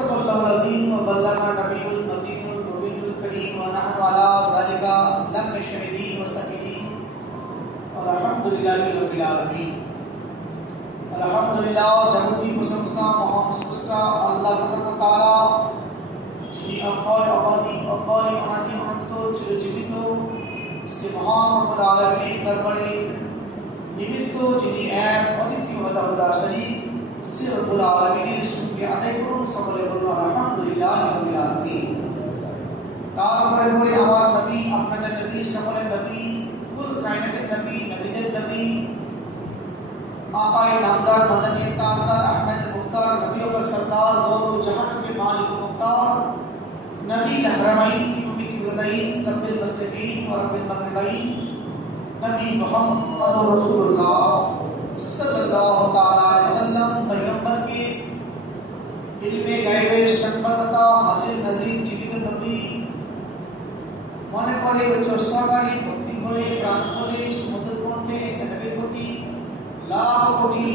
सदक़ल्लाहुल अज़ीम व बल्लगा नबियुल मतीनुल मुबीनुल करीम व नहनु अला ज़ालिका लमिन शाहिदीन व साकिरीन अल्हम्दुलिल्लाहि रब्बिल आलमीन। अल्हम्दुलिल्लाह जगती प्रशंसा महान स्रष्टा अल्लाह ताआला যিনি অক্ষয় অবাধি অক্ষয় অনাদি অনন্ত চিরজীবিত সে মহান রব্বুল আলামিনের দরবারে নিমিত্ত যিনি এক অদ্বিতীয় ওয়াহদাহুল্লা শরীক সে রব্বুল আলামিনের শুকরিয়া আদায় করুন। সকলে বলুন আলহামদুলিল্লাহি রাব্বিল আলামিন। তারপরে পরে আমার নবী আপনাদের নবী সকলের নবী কুল কায়নাতের নবী নবীদের নবী आकाए नामदार मदनी ताजदार अहमद मुख्तार नबियों का सरदार दौर जहान के मालिक मुख्तार नबी हरमैन इमाम किबलतैन रब्बिल मशरिक़ैन व रब्बिल मग़रिबैन नबी मुहम्मद रसूलुल्लाह सल्लल्लाहु तआला अलैहि वसल्लम पैगंबर के इल्मे गायबेर संबद्धता हाजिर नजीर जीवित नबी মনে পড়ে উচ্চস্বরকারী ভক্তি ভরে প্রাণ খুলে সমুদ্র কণ্ঠে সে নবীর প্রতি लाख कोटि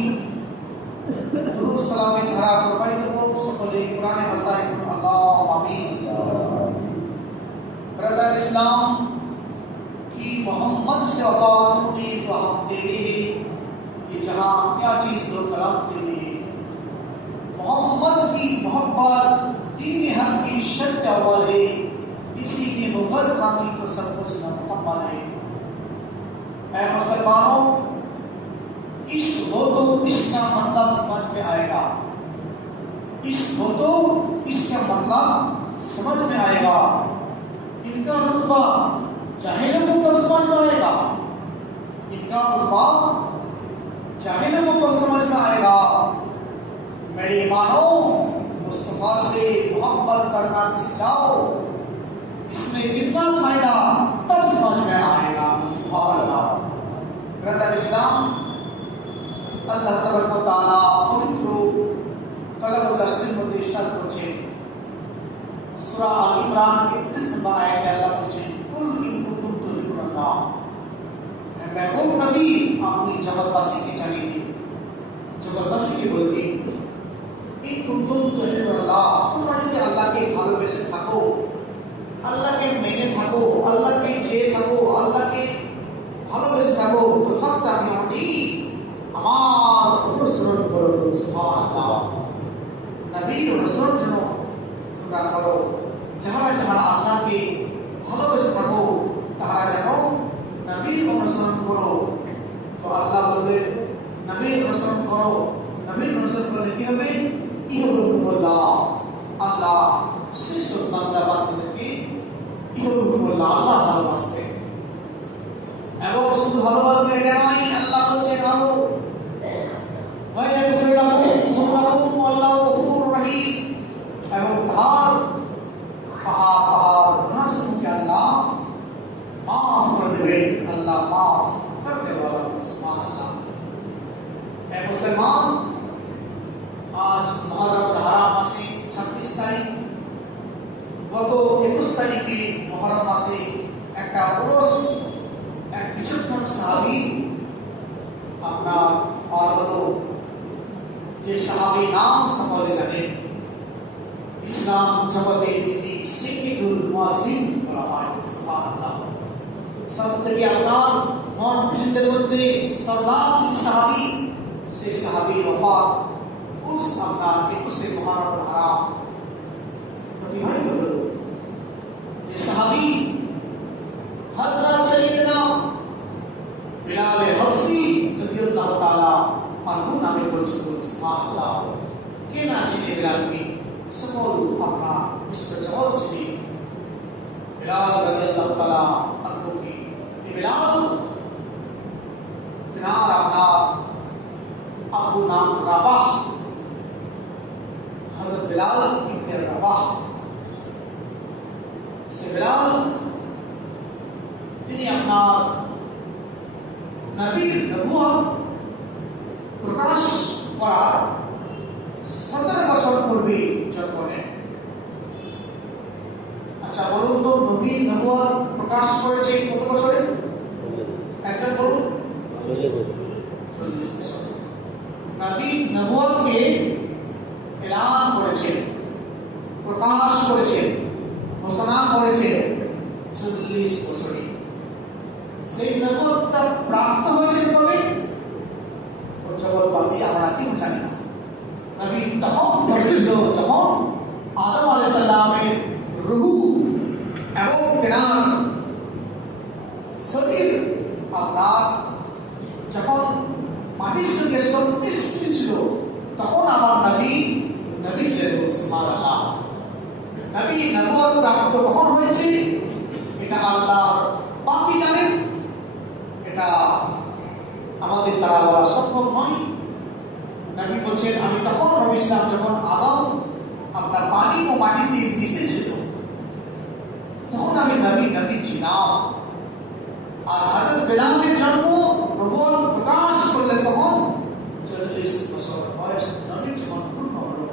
दुरूद सलाम धारा प्रवाहित हो सकले कुरान मसाइल अल्लाह आमीन। ब्रदर इस्लाम की मोहम्मद से वफात हुई तो हम तेरे हैं, ये जहां क्या चीज दो कलाम तेरे हैं। मोहम्मद की मोहब्बत दीन हक की शर्त अव्वल है, इसी के मुगल खामी तो सब कुछ मुकम्मल है। ऐ मुसलमानों, इश्क हो तो इसका मतलब समझ में आएगा, इश्क हो तो इसका मतलब समझ में आएगा। इनका रुतबा जाहिलों को कब समझ में आएगा, इनका रुतबा जाहिलों को कब समझ में आएगा। मेरे ईमानो, मुस्तफा से मोहब्बत करना सीख जाओ, इसमें कितना फायदा तब समझ में आएगा। सुभान अल्लाह। ब्रदर इस्लाम, আল্লাহ তাবারক তাআলা পবিত্র কালামুল্লাহ শরীফের মধ্যে ইরশাদ করেছেন, সূরা আল ইমরান 31 নম্বর আয়াতে আল্লাহ বলেছেন, কুল ইন কুনতুম তুহিব্বুনাল্লাহ। হে মেহবুব নবী, আপনি জগৎবাসীকে জানিয়ে দিন, জগৎবাসীকে বলে দিন, ইন কুনতুম তুহিব্বুনাল্লাহ, তোমরা যদি আল্লাহকে ভালোবেসে থাকো, আল্লাহকে মেনে থাকো, আল্লাহকে চেয়ে থাকো, আল্লাহকে ভালোবেসে থাকো, তো ফাত্তাবিউনি, আমার অনুসরণ করো। সুবহানাল্লাহ। নবীর অনুসরণ যেন তোমরা করো। যারা যারা আল্লাহকে ভালোবেসে থাকো তারা যেন নবীর অনুসরণ করো। তো আল্লাহ বললেন নবীর অনুসরণ করো। নবীর অনুসরণ করলে কি হবে? ইহবুকুমুল্লাহ, আল্লাহ সেসব বান্দা বান্দীদেরকে ইহবুকুমুল্লাহ, আল্লাহ ভালোবাসবে। এবং শুধু ভালোবাসবে এটা নয়, আল্লাহ বলছেন আরো এবং তার পাহাড় গুনাহকে আল্লাহ মাফ করে দেবেন। আল্লাহ মাফ করতে वाला। সুবহানাল্লাহ। এ মুসলমান, আজ মুহররম হারাম মাসে 26 তারিখ, গত 21 তারিখে মুহররম মাসে একটা পুরুষ এক বিচক্ষণ সাহাবী আপনার পার হলো, যে সাহাবী নাম সকলে জানেন, ইসলাম জগতে যিনি সাইয়্যিদুল মুয়াজ্জিন বলা হয়। সুবহানাল্লাহ। সব থেকে আপনার মন পছন্দের মধ্যে সরদার যিনি সাহাবী, সেই সাহাবীর ওফাত উস আপনার 21 মুহররম হারাম অতিবাহিত হলো। যে সাহাবী হযরত সাইয়্যিদনা বিলাল হাবশী রাদিয়াল্লাহু তাআলা আনহু নামে পরিচিত। সুবহানাল্লাহ। কে না চিনে বিলালকে? সকল আপনার বিশ্ব জগৎ চিনে বিলাল রাদিয়াল্লাহু তাআলা আনহুকে। এই বিলাল তিনার আপনার আব্বু নাম রাবাহ, হযরত বিলাল ইবনে রাবাহ। সে বিলাল যিনি আপনার নবীর নবুয়ত প্রকাশ করার 17 বছর পূর্বে জন্ম নেন। আচ্ছা বলুন তো, নবীর নবুয়ত প্রকাশ করেছে কত বছরে? একজন বলুন। 40 বছর। নবী নবুয়তকে এলান করেছেন বছরে। সেই নবুয়তটা প্রাপ্ত হয়েছে কবে? ও জগৎবাসী আমরা কেউ জানি না। নবী তখন হয়েছিল যখন আদম আলাইহিস সালামের রূহ এবং তেনার শরীর আপনার যখন মাটির সঙ্গে সংমিশ্রিত ছিল, তখন আমার নবী ছিলেন। সুবহানাল্লাহ। নবী নবুয়ত প্রাপ্ত কখন হয়েছে এটা আল্লাহ পাকই জানেন, এটা আমাদের দ্বারা বলা সম্ভব নয়। নবী বলছেন আমি তখন নবী ইসলাম যখন আদম আপনার পানি ও মাটিতে মিশেছিল তখন আমি নবী ছিলাম। আর হযরত বেলালের জন্ম নবুয়ত প্রকাশ করলেন তখন 40 বছর বয়স নবীর যখন পূর্ণ হলো,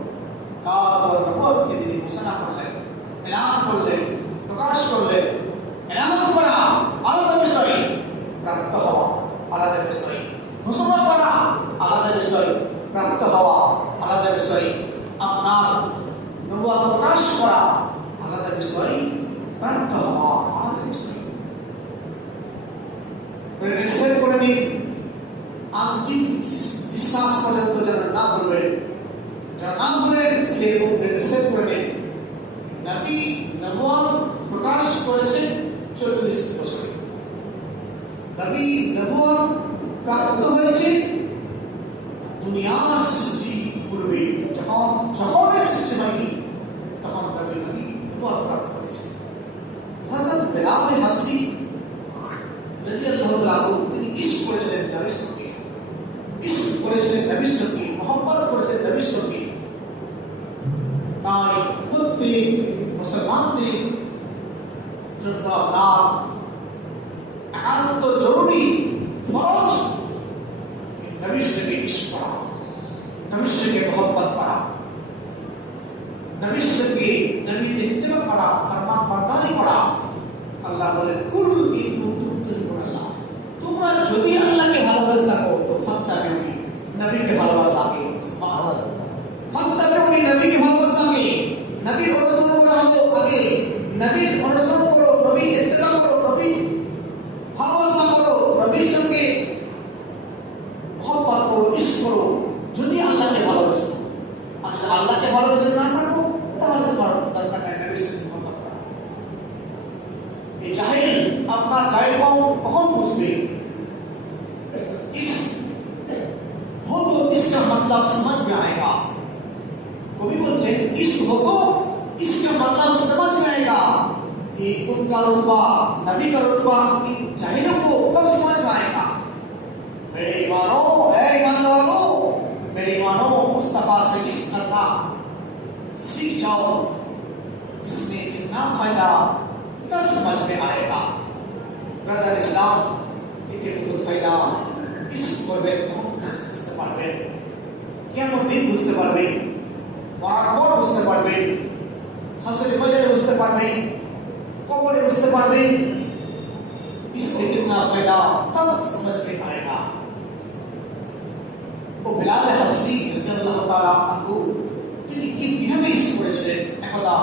তারপর নবুয়তকে তিনি ঘোষণা করলেন, এলান করলেন, প্রকাশ করলেন। এলান করা আলাদা বিষয়, প্রাপ্ত হওয়া আলাদা বিষয়। ঘোষণা করা আলাদা বিষয়, প্রাপ্ত হওয়া আলাদা বিষয়। আপনার নবুয়ত প্রকাশ করা আলাদা বিষয়, প্রাপ্ত হওয়া আলাদা বিষয়। রিসার্চ করে নিন, আন্তিম বিশ্বাস পর্যন্ত যারা না বলবেন, যারা না বলেন সে রিসার্চ করে নিন। নবী নবুয়ত প্রকাশ করেছেন 40 বছরে। নবী নবুয়ত প্রাপ্ত হয়েছে দুনিয়ার সৃষ্টি পূর্বে, যখন সৃষ্টি হয়নি তখন নবী নবুয়ত প্রাপ্ত হয়েছে। হযরত বেলাল হাবশী রাদিয়াল্লাহু তাআলা তিনি ইশক করেছিলেন নবীর সঙ্গে, ইশক করেছিলেন নবীর সঙ্গে, মহব্বত করেছেন নবীর সঙ্গে। তাই প্রত্যেক মুসলমানদের জন্য আপনার একান্ত জরুরি ফরজ নবীর সঙ্গে ইশক করা, নবীর সঙ্গে মহব্বত করা, নবীর সঙ্গে নবীর ইত্তেবা করা, ফরমান বরদারি করা। আল্লাহ বলেন কুল ইন কুনতুম তুহিব্বুনাল্লাহ, তোমরা যদি আল্লাহকে ভালোবাসে থাকো তো ফাত্তাবিউনি, নবীকে ভালোবাসা আগে। সুবহানাল্লাহ। ফাত্তাবিউনি, নবীকে ভালোবাসা আগে, নবীর অনুসরণ করো আগে, নবীর অনুসরণ করো, নবীর ইত্তেবা করো, নবীর ভালোবাসা করো, নবীর সঙ্গে মহব্বত করো, ইশক করো। যদি আল্লাহকে ভালোবাসো, আল্লাহকে ভালোবাসে না থাকো তাহলে তোমার দরকার নাই নবীর সঙ্গে মহব্বত করা। এই জাহিল আপনার গায়ে পাও কখন বুঝবে? हो तो इसका मतलब समझ में आएगा। कवि बोलते हैं इश्क हो तो इसका मतलब समझ में आएगा। ये उनका रुतबा, नबी का रुतबा इन जाहिलों को कब समझ में आएगा? मेरे ईमानों, ऐ ईमानदारों, मेरे ईमानों, मुस्तफा से इश्क करना सीख जाओ, इसमें कितना फायदा तब समझ में आएगा। ब्रदर इस्लाम इतने कुछ फायदा इश्क করবে তখন বুঝতে পারবেন, কিয়ামত দিন বুঝতে পারবেন, মরার পর বুঝতে পারবেন, হাসরে ময়দানে বুঝতে পারবেন, কবরে বুঝতে পারবেন। इससे कितना फायदा तब समझ में आएगा। ও বেলাল হাবশী রাদিয়াল্লাহু তাআলা আনহু তিনি কিভাবে ইশক করেছিলেন? একদা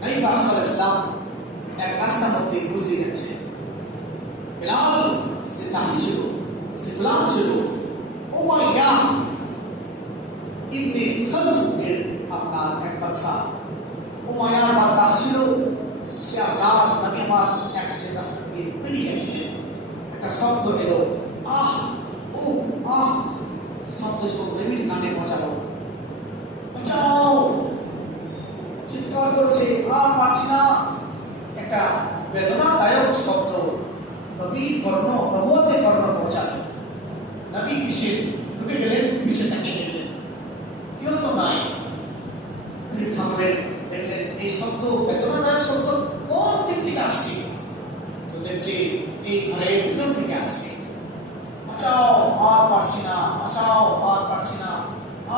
নবী পাক সাল্লাল্লাহু আলাইহি ওয়াসাল্লাম এক রাস্তার মধ্যে গুজরে গেছে। বেলাল সে দাসী ছিল, সে গোলাম ছিল। উমাইয়া ইবনে খালফ এর আপনার এক বাদশা, উমাইয়ার বাদশা ছিল। সে আপনার নবী আমার এক রাস্তা থেকে বেরিয়ে গেছিলেন। একটা শব্দ এলো, আহ ও আহ, শব্দ নবীর কানে পৌঁছালো, বাঁচাও, চিৎকার করছে, আর পারছি না। একটা বেদনাদায়ক শব্দ নবীর কর্ণ, নবুয়তের কর্ণ পৌঁছালো। নবী পিছে ঢুকে গেলেন, পিছে তাকিয়ে গেলেন, কেউ তো নাই। ফিরে থাকলেন, দেখলেন এই শব্দ, বেদনাদায়ক শব্দ কোন দিক থেকে আসছে? তো দেখছে এই ঘরের ভিতর থেকে আসছে। বাঁচাও, আর পারছি না, বাঁচাও, আর পারছি না,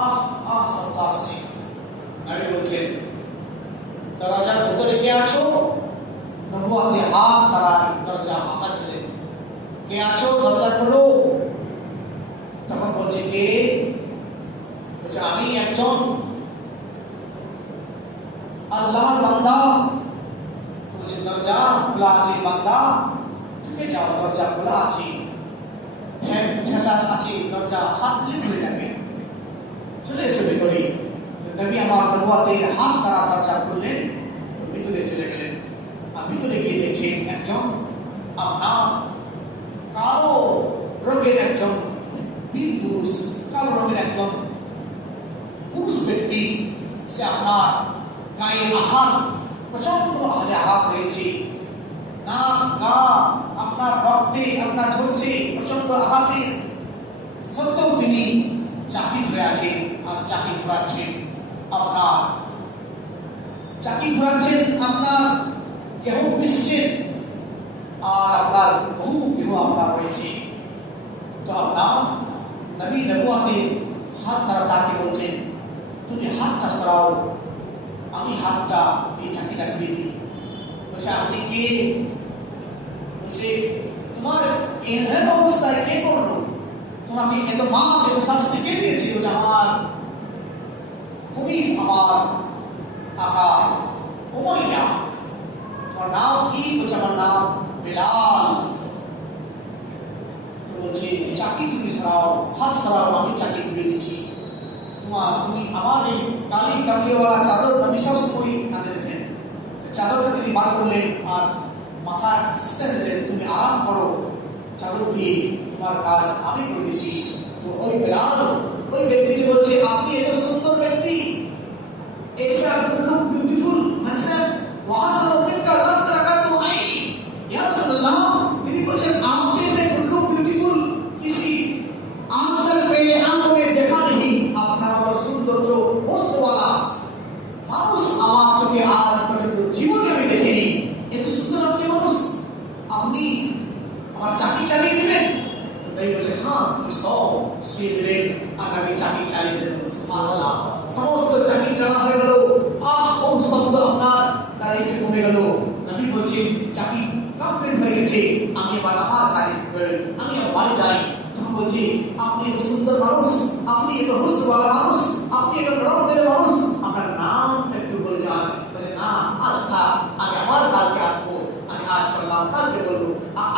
আহ আহ শব্দ আসছে। নবী বলছেন দরজার ভিতরে কে আছো? নবুয়তে হাত তারা দরজা আঘাত দিলেন, কে আছো দরজা খোলো। তখন বলছে কে? বলছে আমি একজন আল্লাহর বান্দা। তো বলছে দরজা খোলা আছে, বান্দা ঢুকে যাও, দরজা খোলা আছে, ঠেসা আছে, দরজা হাত দিলে খুলে যাবে, চলে এসে ভিতরে। নবী আমার নবুয়তের হাত দ্বারা দরজা খুললেন, তো ভিতরে চলে গেলেন। আর ভিতরে গিয়ে দেখছেন একজন আপনার কালো রঙের একজন বীর পুরুষ, কালো রঙের একজন পুরুষ ব্যক্তি। সে আপনার গায়ে আঘাত, প্রচন্ড আহারে আঘাত রয়েছে, নাক গা আপনার রক্তে আপনার ঝরছে, প্রচন্ড আঘাতে সত্ত্বেও তিনি চাকি ধরে আছেন আর চাকি ঘোরাচ্ছেন। আপনার চাকি ঘোরাচ্ছেন, আপনার কেহ পিসছেন, আর আপনার বহু কেহ আপনার রয়েছে। তো আপনার নবী নবুয়তে হাত দ্বারা তাকে বলছেন, তুমি হাতটা সরাও, আমি হাতটা দিয়ে চাকিটা ঘুরিয়ে দিই। বলছে আপনি কে? বলছে তোমার এমন অবস্থায় কে করলো, তোমাকে এত মাপ এত শাস্তি কে দিয়েছে? বলছে আমার মুনির, আমার আকা উমাইয়া। তোমার নাম কি? বলছে আমার নাম বেলাল। তো বলছে চাকি তুমি সরাও, হাত সরাও, আমি চাকি ঘুরিয়ে দিচ্ছি। তুমি আমার এই কালি কামলিওয়ালা চাদর নবী সবসময় কাঁধে দিতেন, চাদরটা তিনি বার করলেন আর মাথা সিস্টেম দিলেন, তুমি আরাম করো, চাদর দিয়ে তোমার কাজ আমি করে দিছি। তো ওই বেলাল ওই ব্যক্তিটি বলছে, আপনি এত সুন্দর ব্যক্তি, ऐसा लुक ब्यूटीफुल हंसम वहां से रोकन का लग रखा तो आएगी या रसूलुल्लाह। তিনি বলেন आप जैसे लुक ब्यूटीफुल किसी आज तक मेरे आंखों में देखा नहीं। আপনার মতো সৌন্দর্য বস্তুওয়ালা মানুষ আমার চোখে আজ পর্যন্ত জীবনে আমি দেখিনি। এত সুন্দর আপনি মানুষ, আপনি আমার চাকি চালিয়ে দিলেন? তো নবী বলেন হ্যাঁ, তুমি সব শুয়ে দিলেন আর নবী চাকি চালিয়ে দিলেন। সুবহানাল্লাহ, সমস্ত চাকি চালা হয়ে গেল। ও শব্দ আপনার তার একটু কমে গেল। নবী বলছেন চাকি কমপ্লিট হয়ে গেছে, আমি এবার আমার কাজে আমি বাড়ি যাই। তখন বলছি আপনি এত সুন্দর মানুষ, আপনি এত হুসনওয়ালা মানুষ, আপনি এত নরম দিলের মানুষ, আপনার নাম একটু বলে যান। বলে না আজ থাক, আমি আবার কালকে আসবো, আমি আজ চললাম, কালকে বলবো,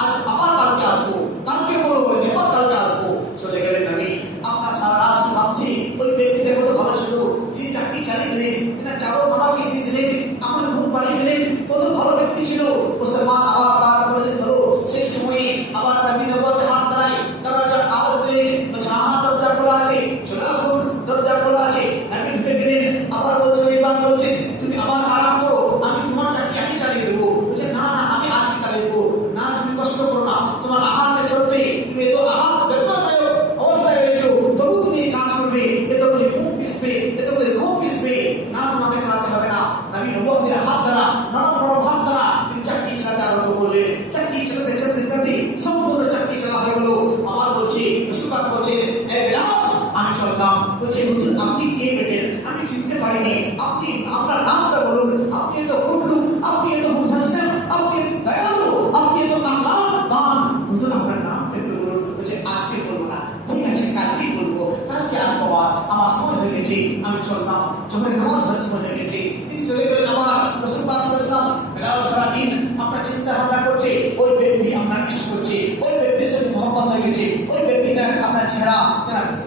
আজ আবার কালকে আসবো, কালকে বলবো, আবার কালকে আসবো। চলে গেলেন নবী। আপনার সারা রাত ভাবছি ওই ব্যক্তিটা কত ভালো ছিল, তিনি চাকরি চালিয়ে দিলেন, তিনি চাদর আমাকে দিয়ে দিলেন, আমার ঘুম পাড়িয়ে দিলেন, কত ভালো ব্যক্তি ছিল। মুসলমান আবার তার করে হলো সেই সময়ে আবার নবী নবুয়তে হাত ধরাই, দরজা আওয়াজ দিলেন, বলছে হ্যাঁ দরজা খোলা আছে, চলে আসুন, দরজা খোলা আছে। নবী ঢুকে গেলেন, আবার বলছে ইমাম বলছে তুমি আবার আরাম করো, আমি তোমার চাকরি আমি চালিয়ে দেবো। বলছে না না, আমি আজকে চালিয়ে দেবো, না তুমি কষ্ট করো না, তোমার আঘাতের সত্যি তুমি এত আঘাত বেদনাদায়ক অবস্থায় রয়েছো, তবু তুমি এই কাজ করবে, এত বলে ঘুম পিসবে, এত বলে ঘুম পিসবে, না তোমাকে চালাতে হবে না। নবী নবুয়তের হাত দ্বারা নরম নরম হাত দ্বারা তিনি চাকরি চালাতে আরম্ভ করলেন। চাকরি চালাতে চালাতে চালাতে সম্পূর্ণ চাকরি চালা হয়ে গেল। আবার বলছে সুবাক বলছে এ বেলাল আমি চললাম। বলছে হুজুর আপনি কে বেটেন? আমি চিনতে পারিনি, আপনি আপনার নামটা বলুন, আপনি এত কুটলু, আপনি এত হুসান, আপনি এত দয়ালু, আপনি এত নাহলান, হুজুর আপনার নামটা একটু বলুন। বলছে আজকে বলবো না, ঠিক আছে কালকে বলবো, কালকে আসবো, আমার সময় হয়ে গেছে, আমি চললাম, জোহরের নামাজ পড়ার সময় হয়ে গেছে। তিনি চলে গেলেন। আবার রাসূল পাক সাল্লাল্লাহু আলাইহি ওয়াসাল্লাম বেলাল সারাদিন আপনার চিন্তা ভাবনা করছে, ওই ব্যক্তি আপনার ইশ করছে, ওই ব্যক্তির সাথে মহব্বত হয়ে গেছে, ওই ব্যক্তিটা আপনার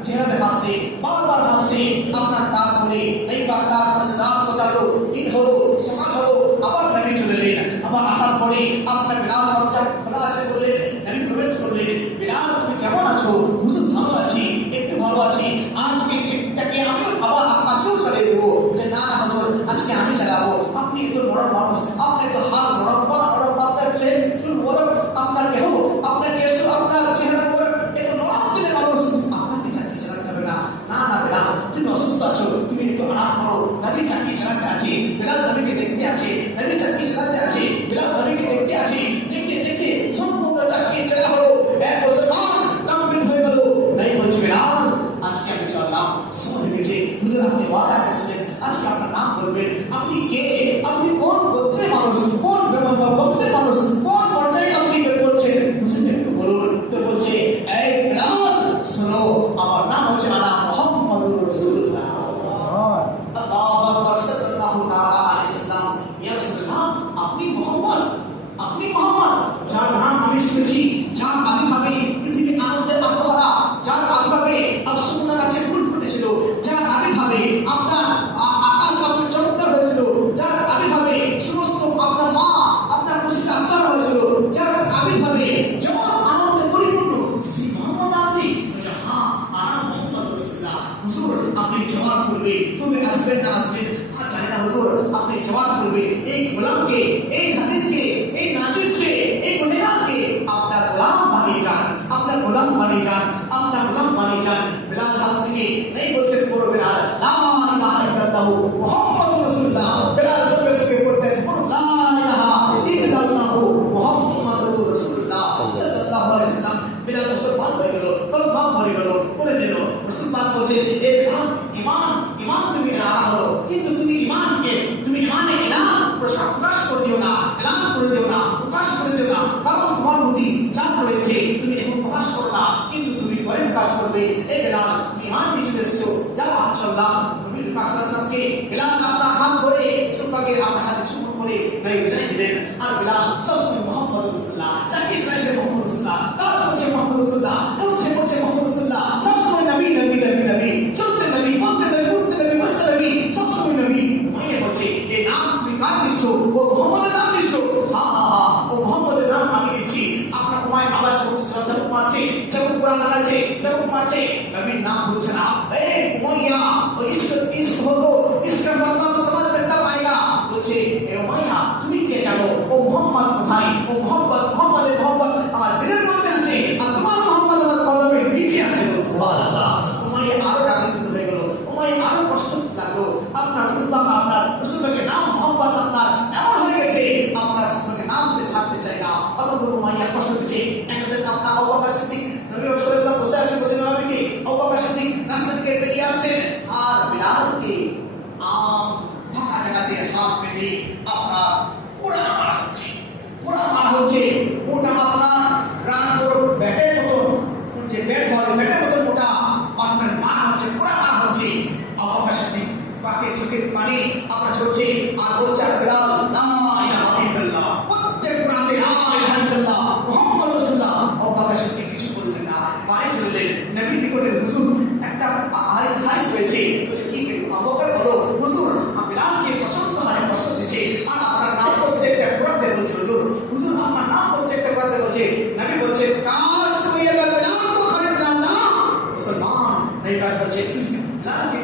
চেহারাতে হাসছে, বারবার হাসছে আপনার। তারপরে এইবার তারপরে রাত গোজালো, দিন হলো, সকাল হলো, আবার নবী চলে এলেন। আবার আসার পরে আপনার বেলাল দরজা খোলা আছে বললেন, নবী প্রবেশ করলেন। বেলাল তুমি কেমন আছো? হুজুর ভালো আছি, একটু ভালো আছি, আজকে চাকি আমিও আবার আজকেও চালিয়ে দেবো। বলে না না হুজুর আজকে আমি চালাবো, আপনি এত নরম মানুষ, আপনি তো হাত নরম, পা নরম, আপনার চুল নরম, আপনার কেহ, আপনার কেশ, আপনার চেহারা নরম, এত নরম দিলে মানুষ, আপনাকে চাকরি চালাতে হবে না। না না বেলাল তুমি অসুস্থ আছো, তুমি একটু আরাম করো। নবী চাকরি চালাতে আছে, বেলাল নবীকে দেখতে আছে, নবী চাকরি চালাতে আছে, বেলাল নবীকে দেখতে আছে। বিলালকে আপনার গোলাম বানিয়ে যান, আপনার গোলাম বানিয়ে যান, আপনার গোলাম বানিয়ে যান। বিলাল হাফসিকে नहीं বলছেন পুরো বিলাল লা ইলাহা ইল্লাল্লাহু মুহাম্মাদুর রাসূলুল্লাহ, বিলাল সঙ্গে সঙ্গে পড়তে আছে পুরো লা ইলাহা ইল্লাল্লাহু মুহাম্মাদুর রাসূলুল্লাহ সাল্লাল্লাহু আলাইহি ওয়াসাল্লাম। বিলাল মুসলমান হয়ে গেল, কলমা পড়ে গেল, পড়ে নিল। রাসূল পাক বলেন এ বিলাল ঈমান তুমি আনা হলো, কিন্তু তুমি ঈমানে এলান প্রকাশ করে দিও না, এলান করে দিও না, প্রকাশ করে দিও না, কারণ তোমার প্রতি চাপ রয়েছে, তুমি এখন প্রকাশ করো না, কিন্তু তুমি পরে প্রকাশ করবে। এই বিলাল তুমি ঈমান নিয়ে চলে এসেছো, যাও আল্লাহ নবী পাক সাল্লাল্লাহু আলাইহি ওয়াসাল্লামকে বিলাল আপনার হাত ধরে সুপাকে আপনার হাতে চুমু করে বিদায় দিলেন। আর বিলাল সবসময় মুহাম্মদ রাসূলুল্লাহ, চাকরি চাইছে মুহাম্মদ রাসূলুল্লাহ, কাজ করছে মুহাম্মদ রাসূলুল্লাহ, পড়ছে মুহাম্মদ রাসূলুল্লাহ, সবসময় নবী নবী নবী নবী, চলতে নবী, বলতে নবী, উঠতে নবী, বসতে নবী, সবসময় নবী। মাইয়া বলছে এই নাম তুমি কার দিচ্ছ? ও মুহাম্মদের নাম দিচ্ছ? হ্যাঁ, ও মুহাম্মদের নাম আমি দিচ্ছি। আপনার মায়ের আবার চাবুক মারছে, চাবুক কোরআন লাগাচ্ছে, চাবুক মারছে, নবীর নাম বলছে না। এই উমাইয়া ও ইস্ক হতো, ইস্কের मतलब समझ में तब आएगा। বলছে এ উমাইয়া তুমি কে জানো? ও মুহাম্মদ কোথায়? ও মুহাম্মদ আমার দিলের মধ্যে আছে, আর তোমার মুহাম্মদ আমার কদমের নিচে আছে। সুবহানাল্লাহ। উমাইয়া আরো রাগান্বিত হয়ে গেল, উমাইয়া আরো কষ্ট লাগলো। আপনার রাসূলকে নাম মুহাম্মদ আপনার এমন হয়ে গেছে, আপনার রাসূলকে নাম সে ছাড়তে চায় না। অতঃপর উমাইয়া কষ্ট দিচ্ছে। একদিন আপনার আবু বকর সিদ্দিক নবী সাল্লাল্লাহু আলাইহি ওয়াসাল্লাম বসে আছেন, বলছেন নবীকে আবু বকর সিদ্দিক রাস্তা থেকে বেরিয়ে আসছেন, আর বিলালকে ফাঁকা জায়গাতে হাত বেঁধে আপনার কোরআন মারা হচ্ছে, মোটা আপনার রানপুর ব্যাটের মতন, যে ব্যাট বলে ব্যাটের মতন মোটা আপনার মারা হচ্ছে, কোরআন মারা হচ্ছে। আবু বকর সিদ্দিক পাকে চোখের পানি আপনার ঝরছে, আর বলছে বিলাল লা ইলাহা ইল্লাল্লাহ, প্রত্যেক কোরআনে লা ইলাহা ইল্লাল্লাহ মুহাম্মদ রাসূলুল্লাহ। আবু বকর সিদ্দিক কিছু বললেন না, বাড়ি চললেন। নবী নিকটে হুজুর একটা হাদিস রয়েছে, বলছে কি আবু বকর বলো হুজুর বিলালকে প্রচন্ড হারে কষ্ট দিচ্ছে, আর আপনার নাম প্রত্যেকটা কোরআনে বলছে। হুজুর আপনার নাম প্রত্যেকটা কোরআনে বলছে। নবী বলছে কাশ তুমি अगर বিলাল को खरीद लाता मुसलमान नहीं कर बचे, বিলালকে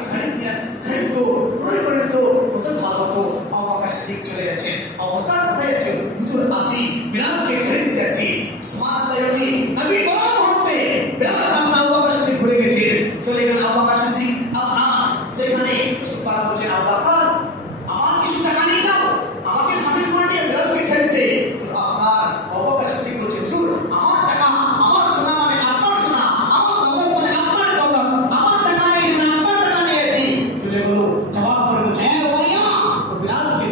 खरीद दो, ক্রয় করে দো, কত ভালো হতো। আবু বকর সিদ্দিক চলে গেছে। আবু বকর কোথায় যাচ্ছে? হুজুর আসি বিলালকে খরিদ যাচ্ছি। সুবহানাল্লাহ। নবী বড় মুহূর্তে বিলাল আপনার আবু বকর সিদ্দিক ঘুরে গেছে, চলে গেল আবু বকর সিদ্দিক আপনার সেখানে। রাসূল পাক বলেন আবু বকর আমার কিছু টাকা নিয়ে যাও, আমাকে শামিল করে নিয়ে বিলালকে খরিদতে। আপনার আবু বকর সিদ্দিক বলেন হুজুর আমার টাকা, আমার সোনা মানে আপনার সোনা, আমার দৌলত মানে আপনার দৌলত, আমার টাকা নেই মানে আপনার টাকা নিয়েছি। চলে গেল। জবাব করে বলছে এ উমাইয়া তো বিলালকে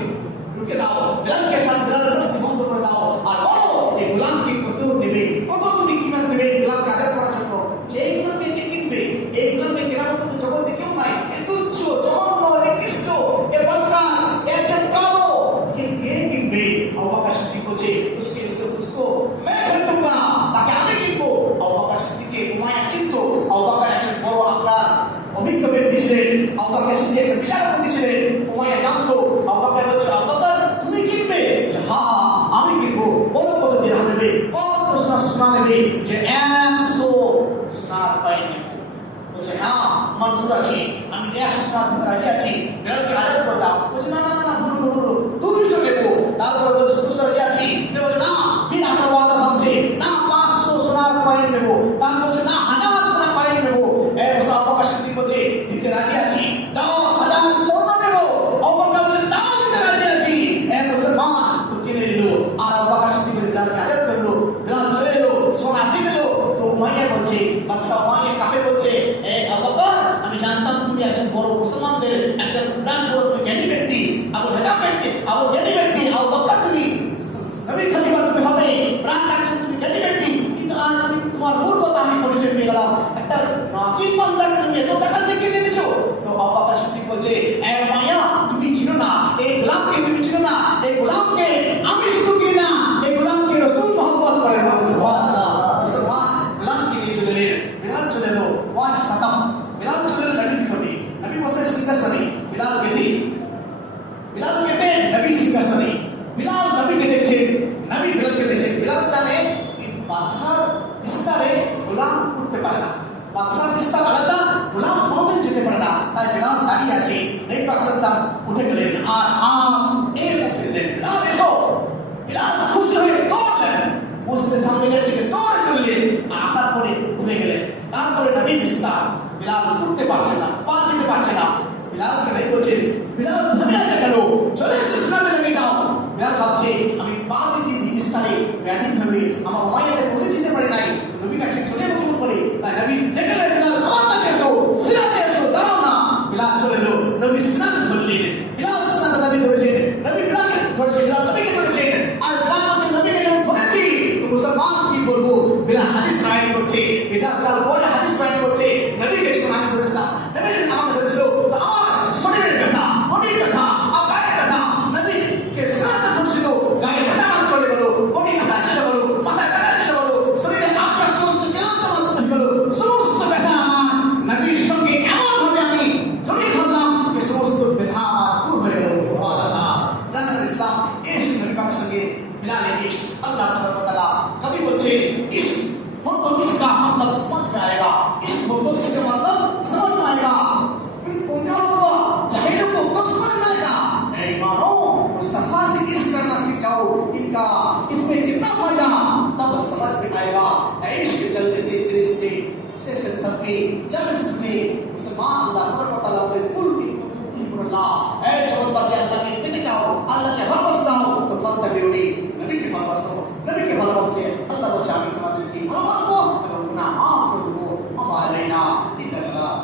রুকে দাও, বিলালকে বিলালের শাস্তি বন্ধ করে দাও, আর বলো এই গোলামকে কত নেবে, কত তুমি কিমান দেবে গোলামকে আজাদ করার জন্য। যে গোলামকে কে কিনবে? এই গোলামকে কেনার মতো তো জগতে কেউ নাই। এ তুচ্ছ, জঘন্য, নিকৃষ্ট, এ বদকার, এ একজন কালো, কে কিনবে? আবু বকর সিদ্দিক বলছে उसको मैं खरीदूंगा, তাকে আমি কিনবো। আবু বকর সিদ্দিককে উমাইয়া চিনতো। আবু বকর একজন বড় আপনার অভিজ্ঞ ব্যক্তি ছিলেন, আবু বকর সিদ্দিক একজন বিচারপতি ছিলেন। উমাইয়া জানতো। আবু বকর বলছে আবু বকর তুমি কিনবে? হ্যাঁ আমি কিনবো। বলো কত দিরহাম নেবে, কত সোনা নেবে? যে 100 সোনার কয়েন নেব। বলছে হ্যাঁ মনজুর আছে, আমি 100 সোনা দিতে রাজি আছি, বিলালকে আজাদ করে দাও। বলছে না 200 নেব। তারপর বলছে 200 রাজি আছি। বলছে না ফির আপনার ওয়াদা ভাঙছে, না 500 সোনার কয়েন নেব। তার বলছে না 1000 সোনার কয়েন নেব। আবু বকর সিদ্দিক বলছে দিতে রাজি আছি, 10,000 সোনা নেব। আবু বকর বলছে দাও দিতে রাজি আছি। মুসলমান তো কিনে নিল, আর আবু বকর সিদ্দিক বিলালকে আজাদ করলো। বিলাল চলে এলো, সোনা দিয়ে দিল। তো উমাইয়া বলছে বাদশা উমাইয়া কাফের বলছে এ আবু বকর আমি জানতাম তুমি একজন বড় মুসলমানদের একজন বড় জ্ঞানী ব্যক্তি, আবু জ্ঞানী ব্যক্তি। আবু বকর তুমি নবী খলিফা তুমি হবে, প্রাণ একজন তুমি জ্ঞানী ব্যক্তি, কিন্তু আজ তুমি তোমার মূর্খতা আমি পরিচয় পেয়ে গেলাম। একটা নাচিস বান্দাকে তুমি এত টাকা দিয়ে কিনে নিয়েছো। তো আবু বকর সিদ্দিক বলছে এ উমাইয়া তুমি চিনো না এই গোলামকে, তুমি চিনো না এই গোলামকে আমি শুধু কিনি না, এই গোলামকে রাসূল মুহাম্মদ করেন। সুবহানাল্লাহ। মুসলমান গোলামকে নিয়ে চলে এলেন। বিলাল চলে এলো, ওয়াজ খতম। বিলাল চলে এলো নবীর নিকটে। নবী বসে সিংহাসনে, বিলাল কেটে নবী সিংহাসনে। বিলাল নবীকে দেখছেন, নবী বিলালকে দেখছেন। বিলাল জানে কি বাদশার বিস্তারে গোলাম উঠতে পারে না, বাদশার বিস্তার আলাদা, গোলাম কোনোদিন যেতে পারে না। তাই বিলাল দাঁড়িয়ে আছে। নবী পাক সাল্লাল্লাহু আলাইহি ওয়াসাল্লাম উঠে গেলেন আর এর মুখ ফিরলেন, বিলাল এসো। বিলাল খুশি হয়ে দৌড়লেন, মসজিদের সামনে নবী আমার উমাইয়াদের মধ্যে যেতে পারে নাই, নবী কাছে চলে কেমন করে, তাই নবী দেখলেন বিলাল আমার কাছে এসো, সিরাতে এসো, দাঁড়াও না। বিলাল চলে এলো, নবী সিরাতে ধরলেন, বিলাল সিরাতে নবী ধরেছেন, নবী বিলালকে ধরেছেন, বিলাল নবীকে ধরেছেন। আর বিলাল বলছেন নবীকে যখন ধরেছি তো মুসলমান কি বলবো, বিলাল হাদিস রায় করছে, বিলাল পরে হাদিস রায় করছে, নবীকে যখন আমি ধরেছিলাম, নবী যখন আমাকে ধরেছিল তো আমার শরীরের ব্যথা, বডির ব্যথা আর গায়ের ব্যথা, নবীকে সিরাতে ধরছিল, গায়ে ব্যথা আমার চলে গেল, বডি ব্যথা চলে গেল, মাথায় ব্যথা চলে গেল, শরীরে আপনার সমস্ত ক্লান্ত হয়ে গেল, সমস্ত ব্যথা আমার নবীর সঙ্গে এমন ভাবে আমি জড়িয়ে ধরলাম যে সমস্ত ব্যথা আমার দূর হয়ে গেল। সুবহানাল্লাহ। ব্রাদার ইসলাম, এই সুন্দর কার সঙ্গে বিলালে ইশক, अल्लाह तबारक व तआला कभी बोलते इश्क हो तो इसका मतलब समझ में आएगा, इश्क हो तो इसका मतलब समझ में आएगा। उनका हुआ जाहिलों को कब समझ में आएगा? ऐ ईमानो, मुस्तफा से इश्क करना सीख जाओ, इनका इसमें कितना फायदा, तब समझ में आएगा। इश्क जलने से तिरिस में स्टेशन सबके जल्द में मुसलमान अल्लाह तबारक व तआला बोले कुल इनको तुहिब्बुल्लाह, ऐ जवान बसे अल्लाह के इतने चाहो, अल्लाह के ভালোবাসতে हो तो फल तबिउनी, नबी के ভালোবাসো, नबी के ভালোবাসলে আল্লাহ বলছে আমি তোমাদেরকে ভালোবাসবো এবং গুনাহ মাফ করে দেবো। ওয়া আলাইনা ইল্লাল বালাগ।